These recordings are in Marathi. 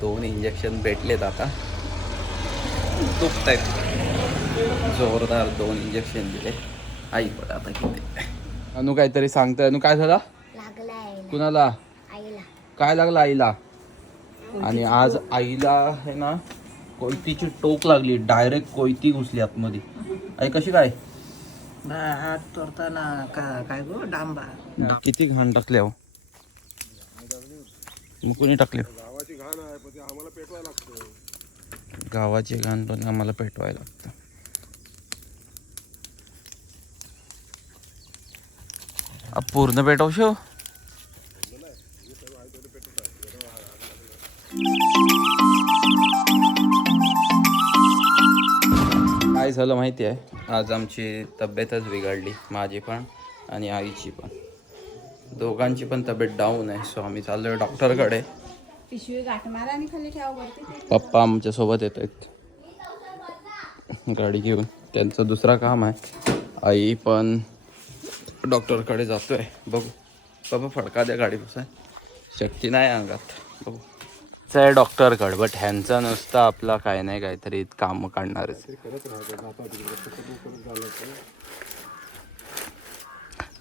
दोन इंजेक्शन भेटलेत आता. दुखत आहेत जोरदार दोन इंजेक्शन दिले. आई बघ आता किती? अनु काहीतरी सांगतोय. अनु काय झाला? कुणाला? आईला. काय लागलं आईला? आणि आज आईला आहे ना कोयतीची टोक लागली. डायरेक्ट कोयती घुसली आतमध्ये. आई कशी काय? हात तोडताना काय गो? डांबा. किती घाण टाकले हो मग कुणी टाकले? गावाचे घाण पण आम्हाला पेटवायला लागतं. अ, पूर्ण पेटवशो काय झालं माहिती आहे? आज आमची तब्येतच बिघडली माझी पण आणि आईची पण. दोघांची पण तब्येत डाऊन आहे सो आम्ही चाललोय डॉक्टरकडे पिशवी गाठ मारा आणि खाली ठेवा वरती पप्पा आमच्यासोबत येत आहेत. गाडी घेऊन. त्यांचं दुसरा काम आहे. आई पण डॉक्टरकडे जातोय. बघू. बाबा फडका द्या गाडीपासून. शक्ती नाही अंगात. बघू. आहे डॉक्टरकडे बट ह्यांचा नुसता आपला काय नाही काहीतरी काम काढणारच.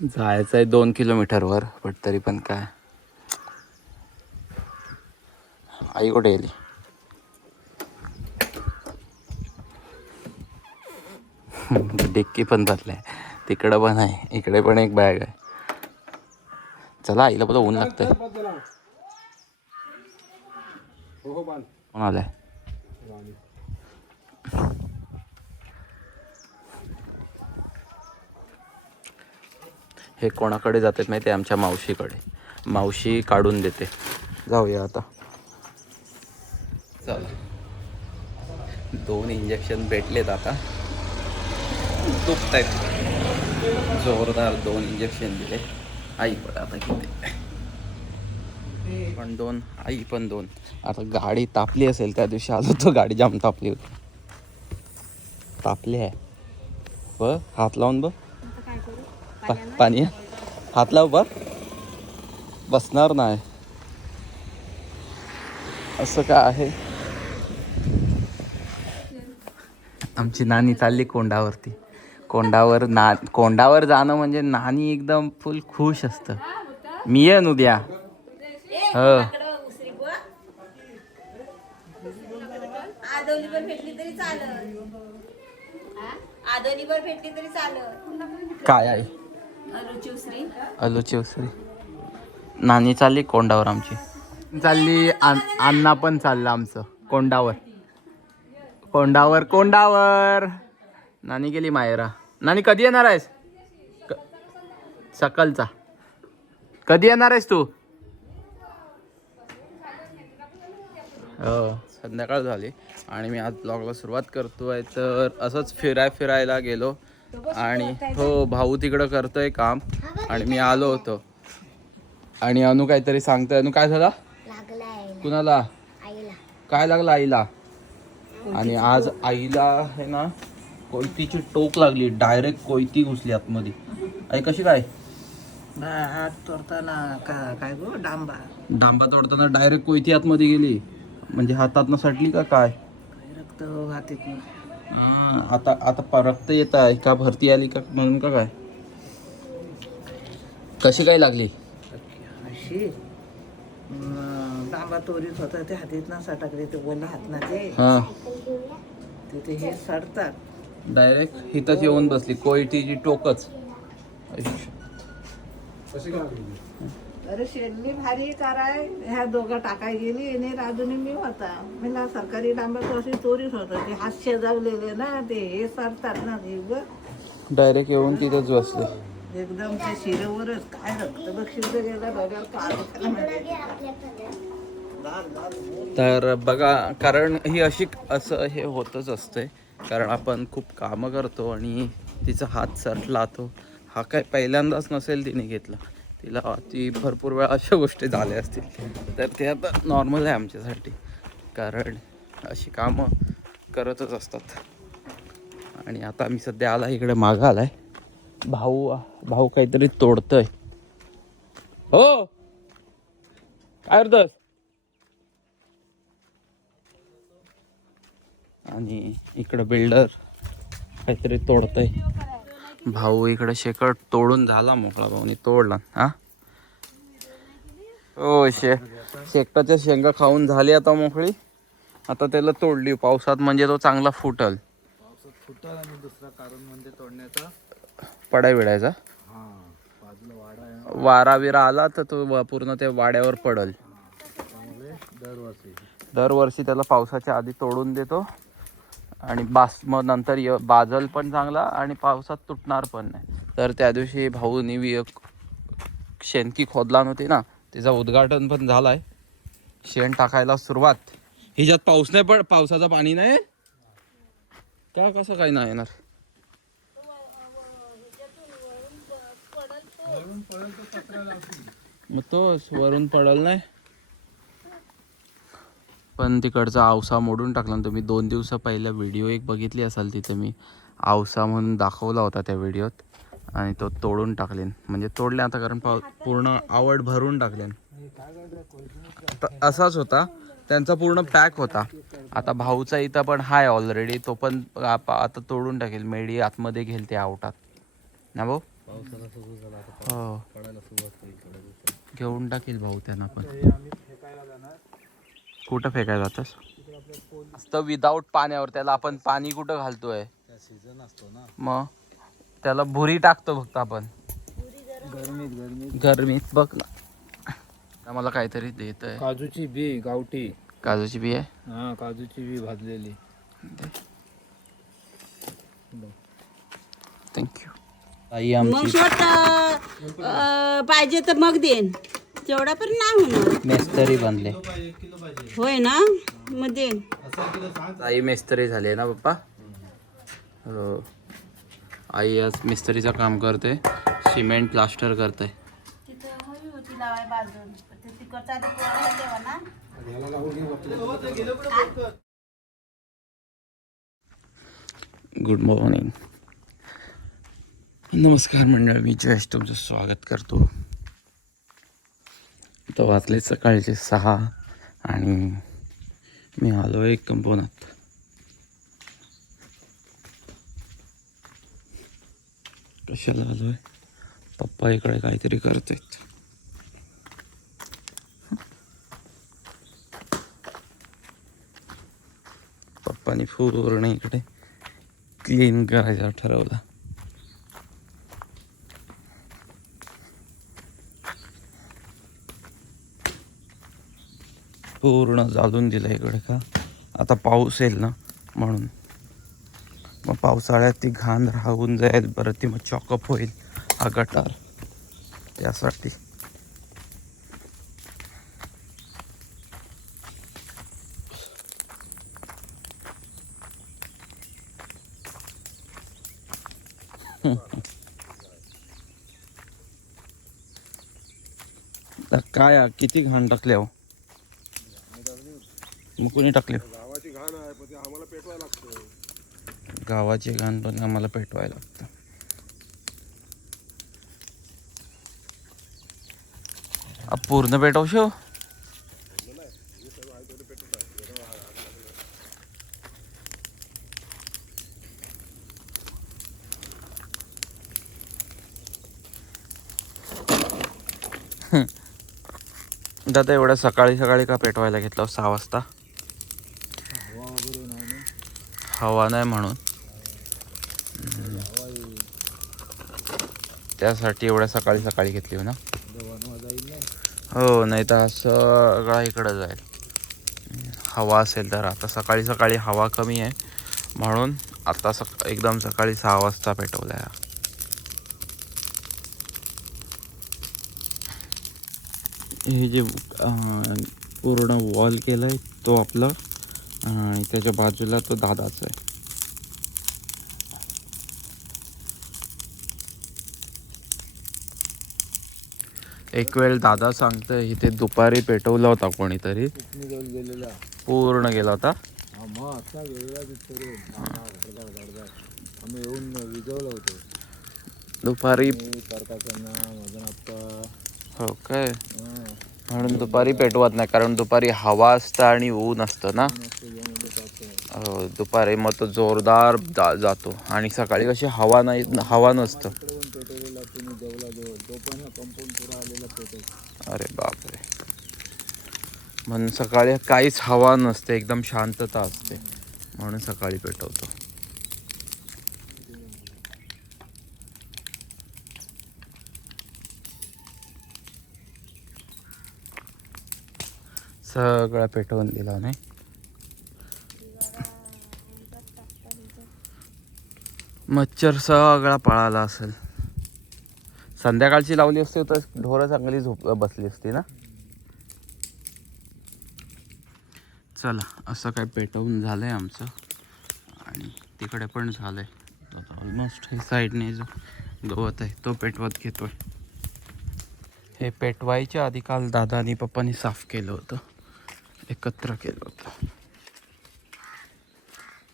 जायचं आहे दोन किलोमीटरवर बट तरी पण काय. आई कुठे गेली डिक्की पण भरलाय तिकडं पण आहे. इकडे पण एक बॅग आहे. चला आईला बोला ऊन लागतंय. कोण आलाय? हे कोणाकडे जातात माहिती आहे आमच्या मावशीकडे. मावशी काढून देते. जाऊया आता. चला. दोन इंजेक्शन भेटलेत आता. दुखत आहेत जोरदार दोन इंजेक्शन दिले. आई पण आता किती. पण दोन आई पण दोन. आता गाडी तापली असेल त्या दिवशी आलो तो गाडी जाम तापली होती. तापली आहे. ब हात लावून पा- पाणी? हात लाव बघ बसणार नाही. असं काय आहे? आमची नानी चालली कोंडावरती. कोंडावर ना कोंडावर जाणं म्हणजे नानी एकदम फुल खुश असतं. मी येईन उद्या हो. काय आहे अलूची उसरी नानी चालली कोंडावर आमची. चालली अण्णा पण चाललं आमचं कोंडावर. कोंडावर कोंडावर. नानी गेली मायरा. नानी कधी येणार आहेस? सकाळचा. कधी येणार आहेस तू? हो संध्याकाळ झाली. आणि मी आज ब्लॉगला सुरुवात करतोय. तर असंच फिराय फिरायला गेलो. आणि हो भाऊ तिकडं करतोय काम. आणि मी आलो होतो. आणि अनु काहीतरी सांगतोय. अनु काय झाला? कुणाला? काय लागलं आईला? आणि आज आईला आहे ना कोयतीची टोक लागली डायरेक्ट कोयती घुसली आतमध्ये. आई कशी काय? हात तोडताना का काय गो डांबा. डांबा तोडताना डायरेक्ट कोयती आतमध्ये गेली. म्हणजे हातात सटली का काय? रक्त वाहते हम्म, आता आता प- रक्त येत आहे का? भरती आली का? म्हणून का काय? कशी काय लागली? अशी. डांबा तोरीत होता ते हातीत ना सटकले ते बोलला हात ना ते हा. तिथे हे सडतात डायरेक्ट हिथंच येऊन बसली कोयतीची टोकच. अरे शेडली भारी कराय ह्या दोघं टाकाय गेली आणि राजूने मी होता. मला सरकारी डांबा तो अशी चोरीच होता ते हात शेजावलेले ना ते हे सरतात ना ते डायरेक्ट येऊन तिथंच बसले. एकदम त्या शिरेवरच काय रक्त बक्षीस डोक्यावर तर बघा कारण ही अशी असं हे होतच असतंय. कारण आपण खूप कामं करतो आणि तिचा हात सरला तो हा काय पहिल्यांदाच नसेल तिने घेतला. तिला ती भरपूर वेळा अशा गोष्टी झाल्या असतील. तर ते आता नॉर्मल आहे आमच्यासाठी. कारण अशी कामं करतच असतात. आणि आता मी सध्या आला इकडे मागं आलाय. भाऊ भाऊ काहीतरी तोडतोय. हो! काय करतोस? आणि इकडं बिल्डर काहीतरी तोडतंय. भाऊ इकडे शेकट तोडून झाला मोकळा भाऊनी तोडला. हा? हो शे शेकटाच्या शेंगा खाऊन झाली आता मोकळी. आता त्याला तोडली. पावसात म्हणजे तो चांगला फुटल. फुटल आणि दुसरं कारण म्हणजे तोडण्याचा पडाय विडायचा? वारा विरा आला तर तो पूर्ण ते वाड्यावर पडल. दरवर्षी दरवर्षी त्याला पावसाच्या आधी तोडून देतो. आणि बास मग नंतर य बाजल पण चांगला आणि पावसात तुटणार पण नाही. तर त्या दिवशी भाऊनी वि शेणकी खोदला नव्हती ना तिचा उद्घाटन पण झालाय. शेण टाकायला सुरुवात. हिच्यात पाऊस नाही पण पावसाचं पाणी नाही. का कसं काही नाही येणार. मग तो वरून पडल नाही. पण तिकडचा आवसा मोडून टाकला तुम्ही. दोन दिवसा पहिला व्हिडिओ एक बघितली असाल तिथे मी. आवसा म्हणून दाखवला होता त्या व्हिडिओत आणि तो तोडून टाकलेन. म्हणजे तोडले आता कारण पाव पूर्ण आवड भरून टाकलेन. असाच होता. त्यांचा पूर्ण पॅक होता. आता भाऊचा इथं पण हाय ऑलरेडी तो पण आता तोडून टाकेल. मेडी आतमध्ये घेईल ते आवटात. ना भाऊ? पावसाला सुरू झाला आता हो. पडायला सुरुवात होईल थोड्या दिवसात. घेऊन टाकील भाऊ त्यांना पण. हे आम्ही फेकायला जाणार. कुठं फेकायला जातस? नुसतं विदाऊट पाण्यावर त्याला आपण पाणी कुठं घालतोय? सीझन असतो ना. मग त्याला भुरी टाकतो फक्त आपण. गरमीत गरमीत. गरमीत बघ ना. आता मला काहीतरी देत आहे काजूची बी गावठी. काजूची बी आहे? हा काजूची बी भाजलेली. थँक्यू आई मग आमची स्वतः पाहिजे तर मग देईन. तेवढा पण नाही होणार. मेस्तरी बनले. होय ना? मग देईन. आई मेस्तरी झाली आहे ना पप्पा? हो. आई आज मिस्त्रीचं काम करते. सिमेंट प्लास्टर करते. तिथं हवी होती लावाय बाजून ते तिकडचा आधी पोराला ठेवा ना गुड मॉर्निंग नमस्कार मंडळ मी जयेश तुमचं स्वागत करतो. तर वाचले सकाळचे सहा आणि मी आलो आहे कंपोनात. कशाला आलो आहे पप्पा इकडे काहीतरी करतायत. पप्पानी पूर्ण इकडे क्लीन करायचं ठरवलं. पूर्ण जाळून दिलं इकडे का? आता पाऊस येईल ना म्हणून. मग पावसाळ्यात ती घाण राहून जाईल बरं ती मग चॉकअप होईल हा गटार. त्यासाठी. काय किती घाण टाकले हो? मग कोणी टाकले? गावाची घाण पण आम्हाला पेटवायला लागतं. आ, पूर्ण पेटवशो दादा एवढ्या सकाळी सकाळी का पेटवायला घेतलं हो सहा वाजता हवा वगैरे नाही ना हवा नाही म्हणून. त्यासाठी एवढ्या सकाळी सकाळी घेतली ना? हो नाही तर सगळा इकडं जाईल. हवा असेल तर आता सकाळी सकाळी हवा कमी आहे. म्हणून आता सक एकदम सकाळी सहा वाजता पेटवला आहे हे जे पूर्ण वॉल केलं आहे तो आपला आणि त्याच्या बाजूला तो दादाचा आहे. एक वेळ दादा सांगतं इथे दुपारी पेटवला होता कोणीतरी. पूर्ण गेला होता. येऊन विजवलं होतो दुपारी हो काय? म्हणून दुपारी पेटवत नाही कारण दुपारी हवा असतं आणि ऊन असतं ना. दुपारी मग तो जोरदार जा जातो. आणि सकाळी कशी हवा नाही हवा नसतं. अरे बापरे. म्हणून सकाळी काहीच हवा नसते एकदम शांतता असते. म्हणून सकाळी पेटवतो. सगळा पेटवून दिला नाही मच्छर सगळा पळाला असेल. संध्याकाळची लावली असती तर ढोरं चांगली झोप बसली असती ना? चला असं काय पेटवून झालंय आमचं. आणि तिकडे पण झालंय. आता ऑलमोस्ट हे साईडने जो गवत आहे तो पेटवत घेतोय. हे पेटवायच्या आधी काल दादा आणि पप्पानी साफ केलं होतं. एकत्र केलं होतं.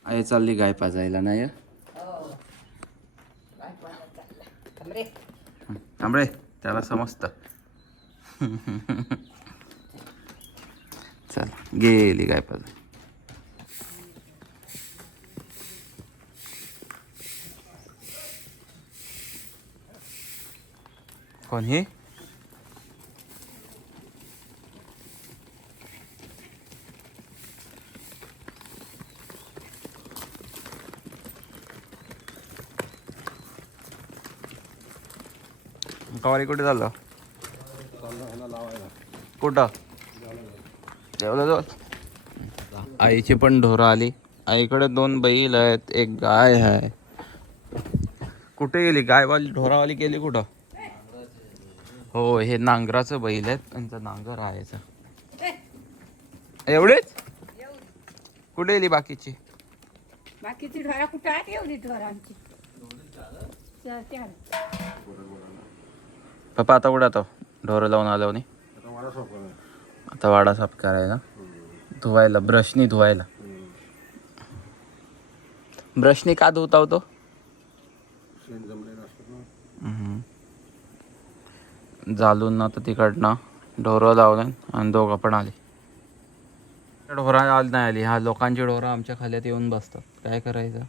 आई चालली गाय पाजायला नाही हं? हं, थांबरे त्याला समजतं. चल गेली गाय पाज. कोण ही? कवारी कुठे चाललं? कुठं? जेवलं आईची पण ढोरं आली. आईकडे दोन बैल आहेत एक गाय आहे. कुठे गेली? गायवाली ढोरावाली गेली कुठं? हो हे नांगराचं बैल आहेत. त्यांचं नांगर आहे एवढेच? कुठे गेली बाकीची? बाकीची ढोरा कुठं आहेत? एवढी ढोरांची पप्पा आता कुठे आता ढोरं लावून आल्यावर आता वाडा साफ करायला. धुवायला ब्रशनी धुवायला. ब्रशनी का धुता होतो जालून ना तर तिकडनं ढोरं लावलं आणि दोघं पण आले. ढोरा आली नाही आली. हा लोकांची ढोरं आमच्या खाल्यात येऊन बसतात. काय करायचं?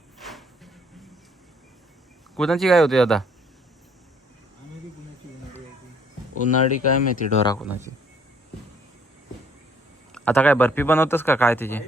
कुणाची काय होती आता? उन्हाळी काय माहिती ढोरा कोणाची. आता काय बर्फी बनवतस का? काय तिची?